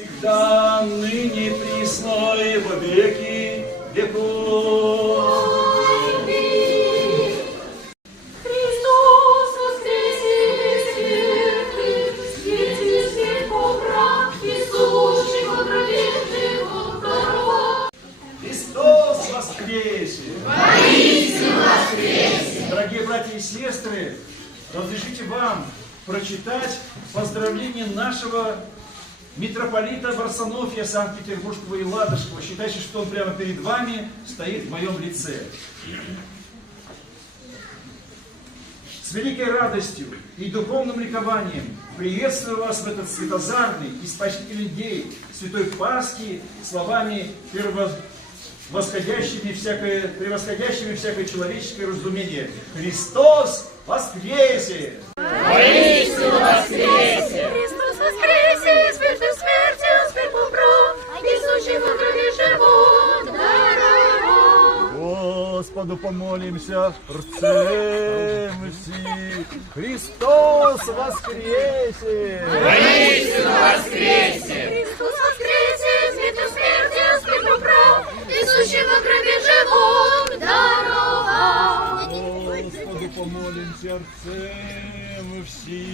всегда, ныне и присно и во веки веков. Христос воскресе из мертвых, свети свет Бога, несущий во гробе живого. Христос воскресе! Воистину воскресе! Дорогие братья и сестры, разрешите вам прочитать поздравление нашего митрополита Варсонофия Санкт-Петербургского и Ладожского. Считайте, что он прямо перед вами стоит в моем лице. С великой радостью и духовным ликованием приветствую вас в этот светозарный и спасительный день Святой Пасхи словами превосходящими всякое человеческое разумение. Христос воскресе! Воистину воскресе! Христос воскресе, смертью смертью, смерть прав, несущий во гробе живот даровал. Господу помолимся, рцем все. Христос воскресе! Воистину воскресе! Христос воскресе, смертью смертью, смерть прав, несущий во гробе живот даровал. Господу помолимся, рцем все.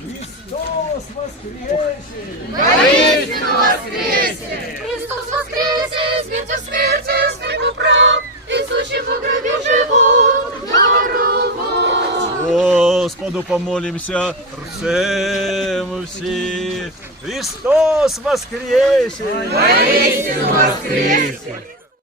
Христос воскресе! Воистину воскресе! Христос воскресе, смертью смертью, смерть прав, несущий во гробе живот даровал. Господу помолимся, рцем все. Христос воскресе! Воистину воскресе!